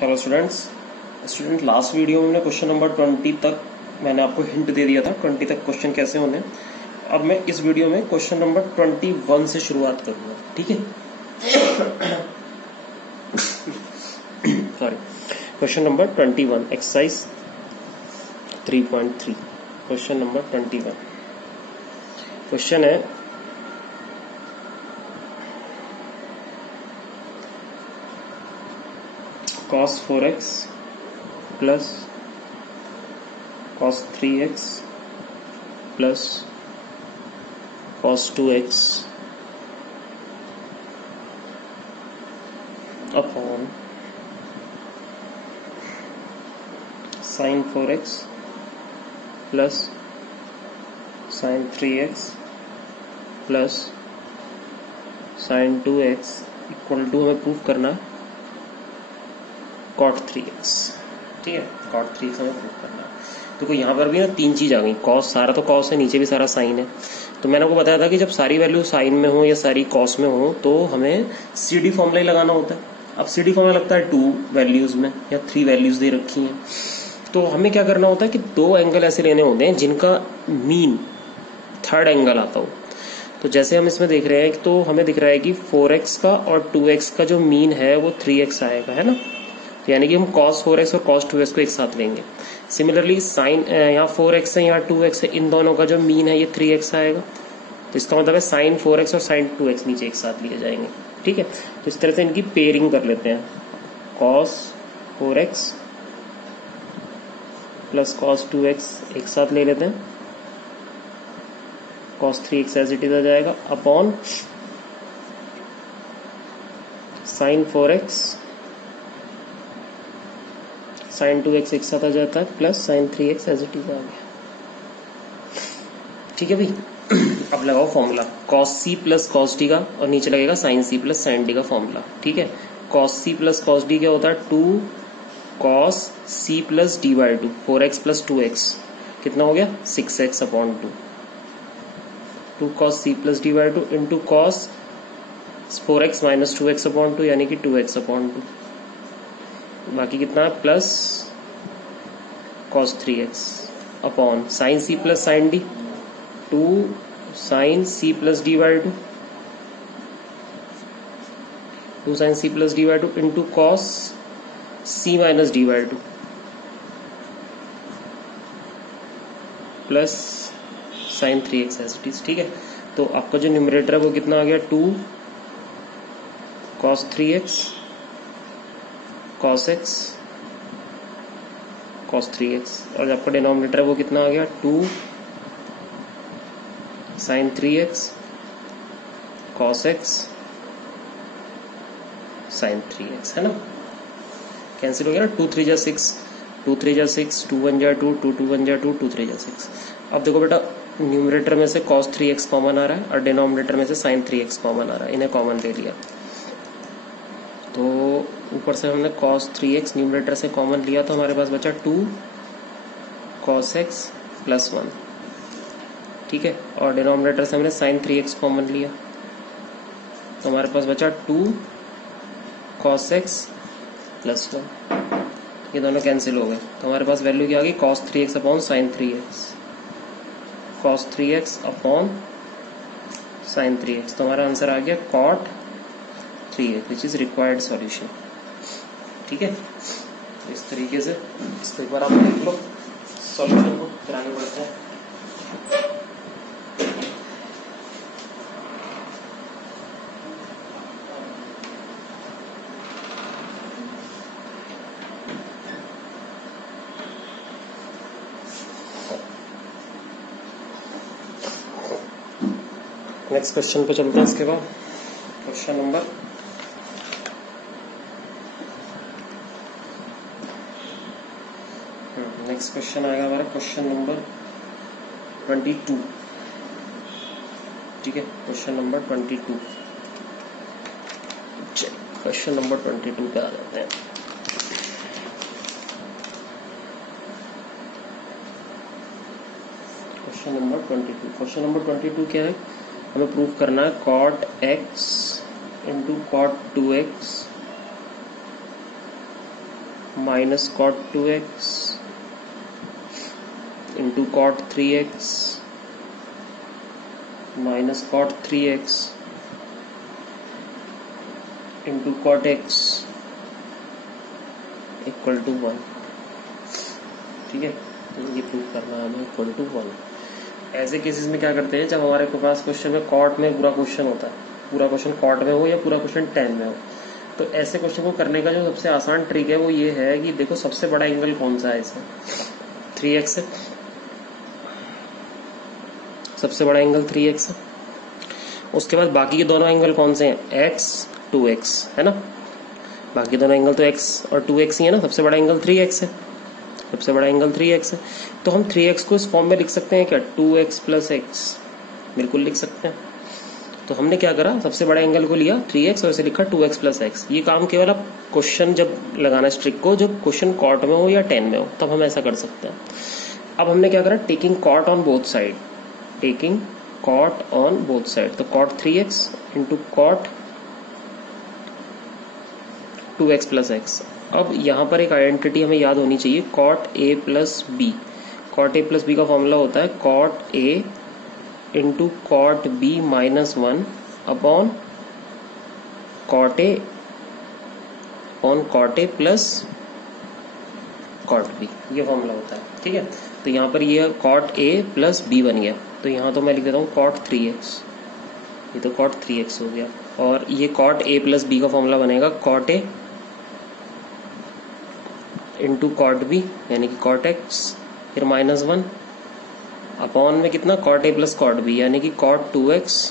Hello student last video में question number 20 तक मैंने आपको हिंट दे दिया था 20 तक क्वेश्चन कैसे होने। अब मैं इस वीडियो में क्वेश्चन नंबर 21 से शुरुआत करूंगा, ठीक है। Sorry, question number 21 exercise 3.3। Question number 21 question है cos 4x plus cos 3x plus cos 2x upon sin 4x plus sin 3x plus sin 2x equal to हमें प्रूफ करना है cot 3x, ठीक है। cot 3x हमें proof करना है। तो कोई यहाँ पर भी ना तीन चीज आ गई, cos सारा तो cos है, नीचे भी सारा साइन है। तो मैंने आपको बताया था कि जब सारी वैल्यू साइन में हो या सारी cos में हो तो हमें CD फॉर्मूला ही लगाना होता है। अब CD फॉर्मूला लगता है 2 वैल्यूज में या 3 वैल्यूज दे रखी हैं। तो हमें क्या करना होता है कि दो एंगल ऐसे लेने होते हैं जिनका मीन थर्ड एंगल आता हो। तो जैसे हम इसमें देख रहे हैं तो हमें दिख रहा है कि 4x का और 2x का जो मीन है वो 3x आएगा, है ना। यानी कि हम cos 4x और cos 2x को एक साथ लेंगे। सिमिलरली साइन यहाँ 4x है, यहाँ 2x है, इन दोनों का जो मीन है ये 3x आएगा। तो इसका मतलब है sin 4x और sin 2x नीचे एक साथ लिए जाएंगे, ठीक है। तो इस तरह से इनकी पेयरिंग कर लेते हैं। cos 4x plus cos 2x एक साथ ले लेते हैं। cos 3x as it is आ जाएगा upon sin 4x sin 2x एक साथ आ जाता है plus sin 3x as it is आ गया, ठीक है भाई। अब लगाओ formula cos c plus cos d का और नीचे लगेगा sin c plus sin d का फॉर्मूला, ठीक है। cos c plus cos d क्या होता है 2 cos c plus d by 2 4x plus 2x कितना हो गया 6x upon 2 cos c plus d by 2 into cos 4x minus 2x upon 2 यानी कि 2x अपॉन 2, बाकी कितना है प्लस cos 3x अपॉन sin c plus sin d 2 sin c plus d by 2 sin c plus d by 2 into cos c minus d by 2 plus sin 3x as it is, ठीक है। तो आपका जो numerator है वो कितना आ गया 2 cos 3x cos x cos 3x और आपका डिनोमिनेटर है वो कितना आ गया 2 sin 3x cos x sin 3x, है ना। कैंसिल हो गया ना, 2 3 जा 6 2 3 जा 6 2 1 जा 2 2 2 1 जा 2 2 3 जा 6। अब देखो बेटा न्यूमरेटर में से cos 3x कॉमन आ रहा है और डिनोमिनेटर में से sin 3x कॉमन आ रहा है, इन्हें कॉमन ले लिया। तो ऊपर से हमने cos 3x न्यूमरेटर से कॉमन लिया तो हमारे पास बचा 2 cos x प्लस 1, ठीक है। और डिनोमिनेटर से हमने sin 3x कॉमन लिया तो हमारे पास बचा 2 cos x प्लस 1। ये दोनों कैंसिल हो गए तो हमारे पास वैल्यू क्या आ गई cos 3x अपॉन sin 3x cos 3x अपॉन sin 3x। तो हमारा आंसर आ गया cot 3x which is required solution, ठीक है। इस तरीके से इसको एक बार आप देख लो, सॉल्यूशन को फिर आगे बढ़ते हैं। नेक्स्ट क्वेश्चन पे चलते हैं। इसके बाद क्वेश्चन नंबर नेक्स्ट क्वेश्चन आएगा हमारा क्वेश्चन नंबर 22, ठीक है। क्वेश्चन नंबर 22, क्वेश्चन नंबर 22 पे आ जाते हैं। क्वेश्चन नंबर 22 क्या है, हमें प्रूफ करना है cot x into cot 2x minus cot 2x into cot 3x minus cot 3x into cot x equal to 1। ठीक है, तो ये प्रूव करना है हमें इक्वल टू 1। ऐसे केसेस में क्या करते हैं, जब हमारे पास क्वेश्चन में कॉट में पूरा क्वेश्चन होता है, पूरा क्वेश्चन कॉट में हो या पूरा क्वेश्चन tan में हो, तो ऐसे क्वेश्चन को करने का जो सबसे आसान ट्रिक है वो ये है कि देखो सबसे बड़ा एंगल कौन सा है इसमें, 3x है, सबसे बड़ा एंगल 3x है। उसके बाद बाकी के दोनों एंगल कौन से हैं, x 2x है ना, बाकी दोनों एंगल तो x और 2x ही है ना, सबसे बड़ा एंगल 3x है, सबसे बड़ा एंगल 3x है। तो हम 3x को इस फॉर्म में लिख सकते हैं क्या, 2x प्लस x, बिल्कुल लिख सकते हैं। तो हमने क्या करा, सबसे बड़ा एंगल को लिया 3x और इसे लिखा 2x प्लस x। ये काम केवल आप क्वेश्चन जब लगाना स्ट्रिक को, जब क्वेश्चन कॉट में हो या tan में हो, तब हम ऐसा कर सकते हैं। अब हमने क्या करा, taking cot on both side, taking cot on both side, तो cot 3x into cot 2x plus x। अब यहाँ पर एक आइडेंटिटी हमें याद होनी चाहिए, cot a plus b. Cot a plus b का फॉर्मूला होता है cot a into cot b minus 1 upon cot a plus cot b, ये फॉर्मूला होता है। ठीक है, तो यहाँ पर ये कॉट a प्लस b बन गया, तो यहाँ तो मैं लिख देता हूँ कॉट 3x, ये तो कॉट 3x हो गया। और ये कॉट a प्लस b का फॉर्मूला बनेगा cot a into cot b यानी कि कॉट x, फिर माइनस 1 अपॉन में कितना, cot a plus cot b यानी कि cot 2x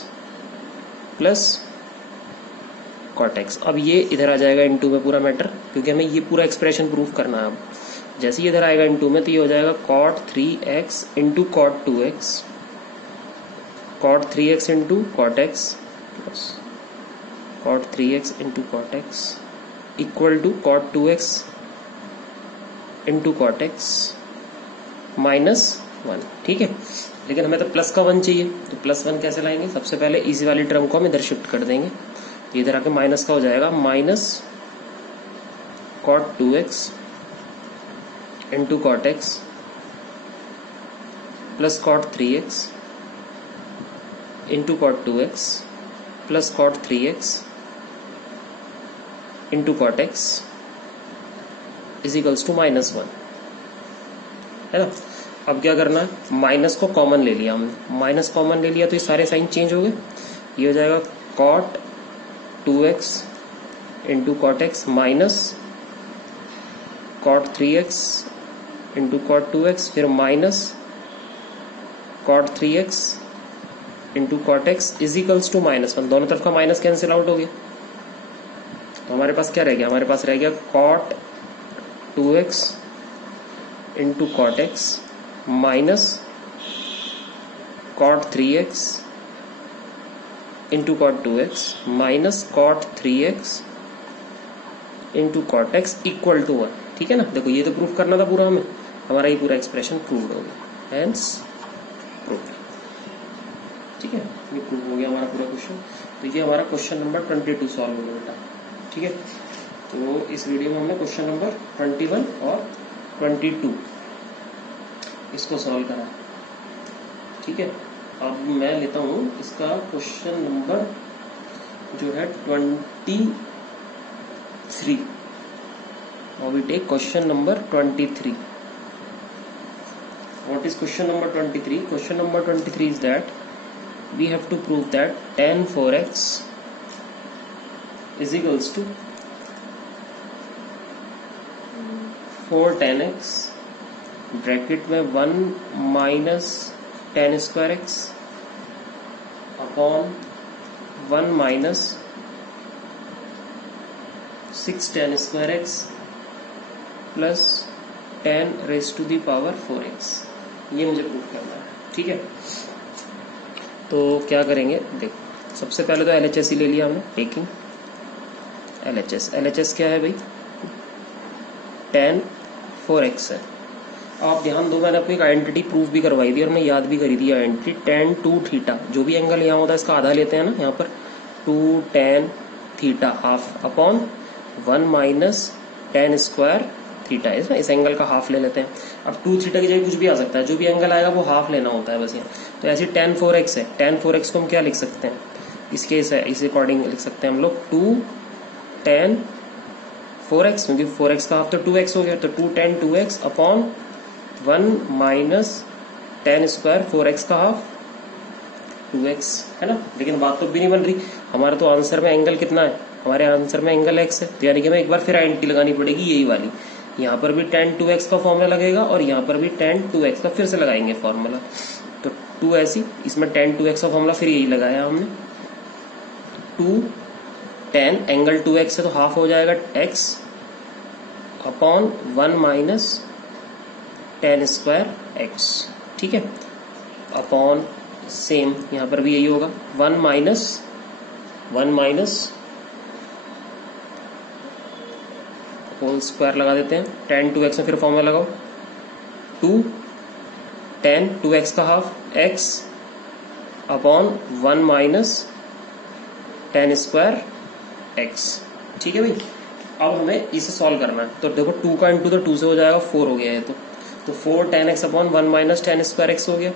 plus cot x। अब ये इधर आ जाएगा इनटू में पूरा मैटर, क्योंकि हमें ये पूरा एक्सप्रेशन प्रूफ करना है। अब जैसे ही इधर आएगा इनटू में, तो ये हो जाएगा cot 3x into cot 2x, cot 3x into cot x plus cot 3x into cot x equal to cot 2x into cot x minus 1। ठीक है, लेकिन हमें तो प्लस का 1 चाहिए, तो प्लस 1 कैसे लाएंगे, सबसे पहले इजी वाली टर्म को हम इधर शिफ्ट कर देंगे, तो इधर आके माइनस का हो जाएगा, minus cot 2x into cot x plus cot 3x into cot 2x plus cot 3x into cot x is equals to minus 1, है ना। अब क्या करना है, माइनस को कॉमन ले लिया हमने, माइनस कॉमन ले लिया तो ये सारे साइन चेंज हो गए, ये हो जाएगा cot 2x into cot x minus cot 3x into cot 2x, फिर minus cot 3x into cot x is equals to minus 1। दोनों तरफ का माइनस कैंसिल आउट हो गया, तो हमारे पास क्या रह गया, हमारे पास रह गया cot 2x into cot x minus cot 3x into cot 2x minus cot 3x into cot x equal to 1। ठीक है ना, देखो ये तो प्रूफ करना था पूरा हमें, हमारा ये पूरा एक्सप्रेशन प्रूव हो गया, हेंस प्रूफ। ठीक है, ये प्रूव हो गया हमारा पूरा क्वेश्चन। तो ये हमारा क्वेश्चन नंबर 22 सॉल्व हो गया बेटा। ठीक है, तो इस वीडियो में हमने क्वेश्चन नंबर 21 और 22 इसको सॉल्व करा। ठीक है, अब मैं लेता हूं इसका क्वेश्चन नंबर जो है 23। Now we take question number 23. What is question number 23? Question number 23 is that we have to prove that tan 4x is equals to 4 tan x bracket में 1 minus tan square x upon 1 minus 6 tan square x plus tan raise to the power 4x, ये मुझे proof करना है। ठीक है, तो क्या करेंगे, देखो सबसे पहले तो LHS ही ले लिया हमने, टेकिंग LHS क्या है भाई, tan 4x है। आप ध्यान दो, मैंने अपनी एक आइडेंटिटी प्रूफ भी करवाई थी और मैं याद भी करी थी आइडेंटिटी, tan 2 थीटा, जो भी एंगल यहाँ होता है इसका आधा लेते हैं ना, यहाँ पर 2 tan theta half upon 1 minus tan square theta है, इस एंगल का हाफ ले लेते हैं। अब 2 थीटा की जगह कुछ भी आ सकता है, जो भी एंगल आएगा वो हाफ लेना होता है बस यहाँ। तो ऐसे tan 4x है, tan 4x को हम क्या लिख सकते हैं, इसके इस अकॉर्डिंग लिख सकते हैं हम लोग 2 tan 4x, क्योंकि 4x का हाफ तो 2x हो गया, तो 2 tan 2x upon 1 minus tan square 4x का हाफ 2x, है ना। लेकिन बात तो भी नहीं बन रही, हमारा तो आंसर में एंगल कितना है, हमारे आंसर में एंगल x है, तो यानी कि हमें एक बार फिर आइडेंटिटी लगानी पड़ेगी यही वाली। यहाँ पर भी tan 2x का फॉर्मूला लगेगा और यहाँ पर भी tan 2x का फिर से लगाएंगे फॉर्मूला। तो 2 ऐसी, इसमें tan 2x का फॉर्मूला फिर यही लगाया हमने। 2 tan एंगल 2x है तो हाफ हो जाएगा x upon 1 minus tan square x, ठीक है, अपॉन सेम यहाँ पर भी यही होगा 1 माइनस होल स्क्वायर लगा देते हैं, tan 2x में फिर फॉर्मूला लगाओ 2 tan 2x का half x upon 1 minus tan square x, ठीक है भाई। अब हमें इसे सॉल्व करना है, तो देखो 2 का इंटू तो 2 से हो जाएगा 4 हो गया है, तो 4 tan x upon 1 minus tan square x हो गया,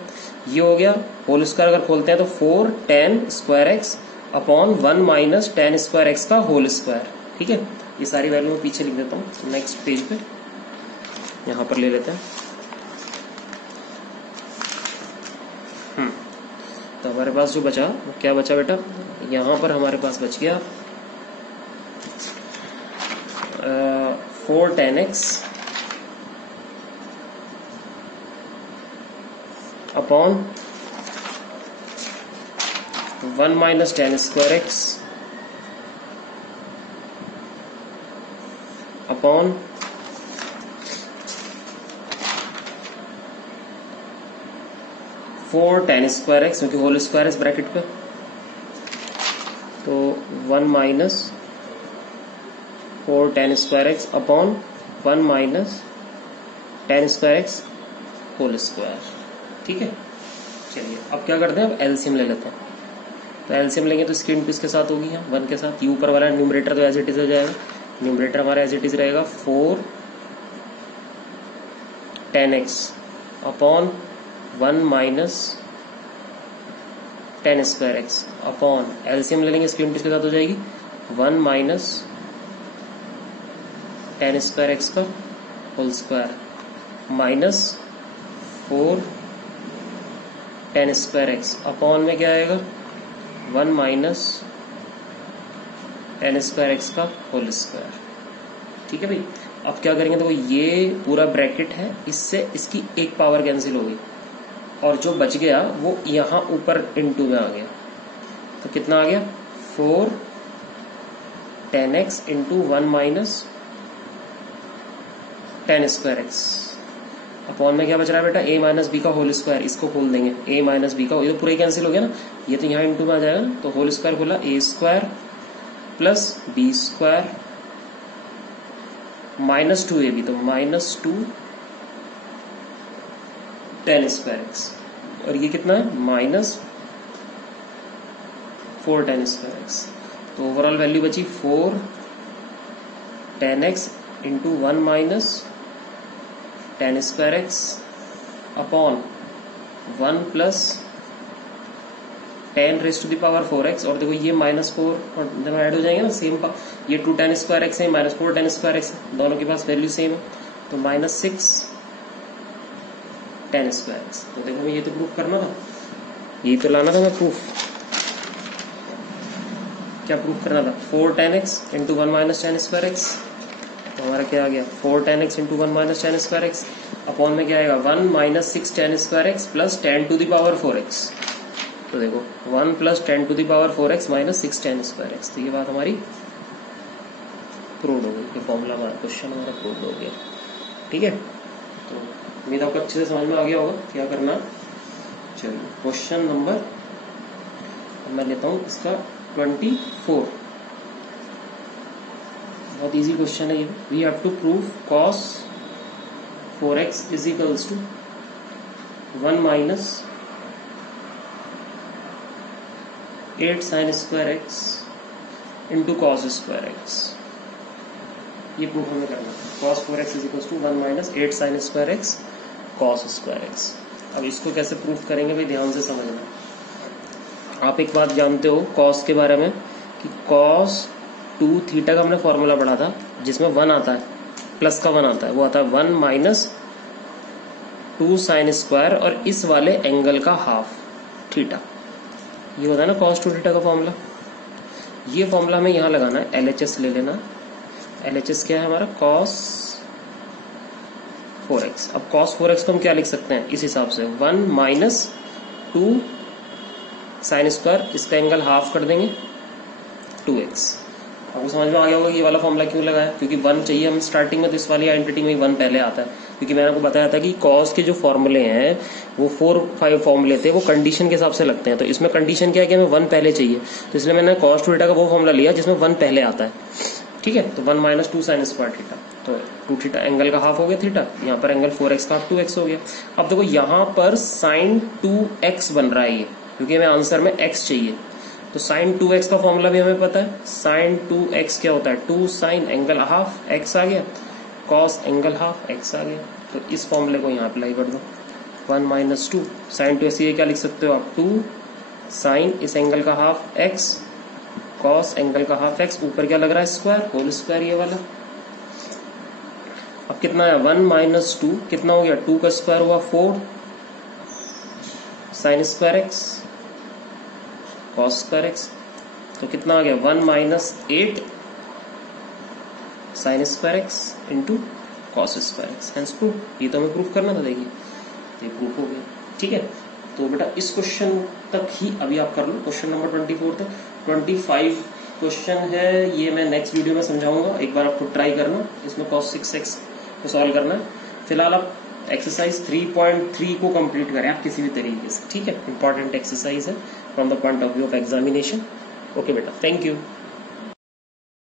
ये हो गया। होल स्क्वायर अगर खोलते हैं तो 4 tan square x upon 1 minus tan square x का होल स्क्वायर, ठीक है। ये सारी वैल्यू मैं पीछे लिख देता हूँ, नेक्स्ट पेज पे यहाँ पर ले लेते हैं। तो हमारे पास जो बचा वो क्या बचा बेटा, यहाँ पर हमारे पास बच गया 4 tan x upon 1 minus tan square x upon 4 tan square x, क्योंकि होल स्क्वायर इस ब्रैकेट पे, तो 1 minus 4 tan square x upon 1 minus tan square x whole square, ठीक है। चलिए अब क्या करते हैं, अब एलसीएम ले लेते हैं। तो एलसीएम लेंगे तो इसकी इंटू इसके साथ होगी, यहाँ 1 के साथ, यू ऊपर वाला न्यूमरेटर तो एज इट इज हो जाएगा, न्यूमरेटर हमारा एज इट इज रहेगा 4 tan x upon 1 minus tan square x upon LCM ले लेंगे, इसकी इंटू इसके साथ हो जाएगी 1 माइनस tan स्क्वायर x का whole square minus 4 tan square x upon में क्या आएगा 1 माइनस tan स्क्वायर x का होल स्क्वायर, ठीक है भाई। अब क्या करेंगे, देखो ये पूरा ब्रैकेट है, इससे इसकी एक पावर कैंसिल होगी और जो बच गया वो यहाँ ऊपर इनटू में आ गया, तो कितना आ गया 4 tan x into 1 minus tan square x upon में क्या बच रहा है बेटा, a माइनस बी का होल स्क्वायर, इसको खोल देंगे a माइनस बी का, ये तो पूरा ही कैंसिल हो गया ना, ये तो यहाँ इनटू में आ जाएगा ना, तो होल स्क्वायर खोला a square plus b square minus 2ab, तो माइनस 2 tan स्क्वायर x, और ये कितना है माइनस 4 tan स्क्वायर x, तो ओवरऑल वैल्यू बची 4 tan x into 1 minus tan square x upon 1 plus tan raised to the power 4x, और देखो ये माइनस 4 और जब ऐड हो जाएंगे ना सेम, ये 2 tan स्क्वायर x है, माइनस 4 tan स्क्वायर x है, दोनों के पास वैल्यू सेम है, तो माइनस 6 tan स्क्वायर x। तो देखो ये तो प्रूफ करना था, यही तो लाना था मैं प्रूफ, क्या प्रूफ करना था 4 tan x into 1 minus tan square x, तो हमारा क्या आ गया 4 tan x into 1 minus tan square x upon में क्या आएगा 1 minus 6 tan square x plus tan to the power 4x, तो देखो 1 plus tan to the power 4x minus 6 tan square x, तो ये बात हमारी प्रूव हो गई, ये फॉर्मूला हमारा क्वेश्चन हमारा प्रूव हो गया, ठीक है। तो उम्मीद आपको अच्छे से समझ में आ गया होगा क्या करना। चलिए क्वेश्चन नंबर मैं लेता हूँ इसका 24, बहुत इजी क्वेश्चन है ये। We have to prove cos 4x is equals to 1 minus 8 sin square x into cos square x, ये प्रूफ हमें करना है। cos 4x is equal to 1 minus 8 sine square x cos square x. अब इसको कैसे proof करेंगे भाई, ध्यान से समझना। आप एक बात जानते हो cos के बारे में कि cos 2 थीटा का हमने फॉर्मूला पढ़ा था, जिसमें 1 आता है, प्लस का 1 आता है, वो आता है 1 माइनस 2 साइन स्क्वायर और इस वाले एंगल का हाफ थीटा। ये होता है ना cos 2 थीटा का फॉर्मूला। ये फॉर्मूला हमें यहाँ लगाना है, LHS ले लेना। LHS क्या है हमारा, cos 4x। अब cos 4x को हम क्या लिख सकते हैं इस हिसाब से, 1 माइनस 2 साइन स्क्वायर, इसका एंगल हाफ कर देंगे 2x। आपको समझ में आ गया होगा कि ये वाला फॉर्मूला क्यों लगाया, क्योंकि 1 चाहिए हम स्टार्टिंग में, तो इस वाली आइडेंटिटी में 1 पहले आता है। क्योंकि मैंने आपको बताया था कि cos के जो फॉर्मूले हैं वो 4-5 फॉर्मूले थे, वो कंडीशन के हिसाब से लगते हैं। तो इसमें कंडीशन क्या है कि हमें 1 पहले चाहिए, तो इसलिए मैंने cos 2 थीटा का वो फॉर्मूला लिया जिसमें 1 पहले आता है। ठीक है, तो 1 माइनस 2 साइन स्क्वायर थीटा, तो 2 थीटा एंगल का हाफ हो गया थीटा, यहाँ पर एंगल 4x का 2x हो गया। अब देखो यहाँ पर साइन 2x बन रहा है ये, क्योंकि हमें आंसर में x चाहिए। तो साइन 2x का फॉर्मूला भी हमें पता है, साइन 2x क्या होता है, 2 साइन एंगल हाफ x आ गया, cos एंगल हाफ x आ गया। तो इस फॉर्मूले को यहाँ अप्लाई कर दो, 1 माइनस 2 साइन 2x, ये क्या लिख सकते हो आप, 2 साइन इस एंगल का हाफ x cos एंगल का हाफ x, ऊपर क्या लग रहा है स्क्वायर, होल स्क्वायर ये वाला। अब कितना है, 1 माइनस 2 कितना हो गया, 2 का स्क्वायर हुआ 4 sine square x cos square x, तो कितना आ गया 1 minus 8 sine square x into cos square x। Hence proof. ये तो हमें प्रूफ करना था, देखिए ये प्रूफ हो गया। ठीक है, तो बेटा इस क्वेश्चन तक ही अभी आप कर लो, क्वेश्चन नंबर 24 तक। 25 क्वेश्चन है, ये मैं नेक्स्ट वीडियो में समझाऊंगा, एक बार आप खुद ट्राई करना, इसमें cos 6x को सॉल्व करना है। फिलहाल आप एक्सरसाइज 3.3 को कंप्लीट करें आप किसी भी तरीके से। ठीक है, इंपॉर्टेंट एक्सरसाइज है from the point of view of examination. Okay बेटा, थैंक यू।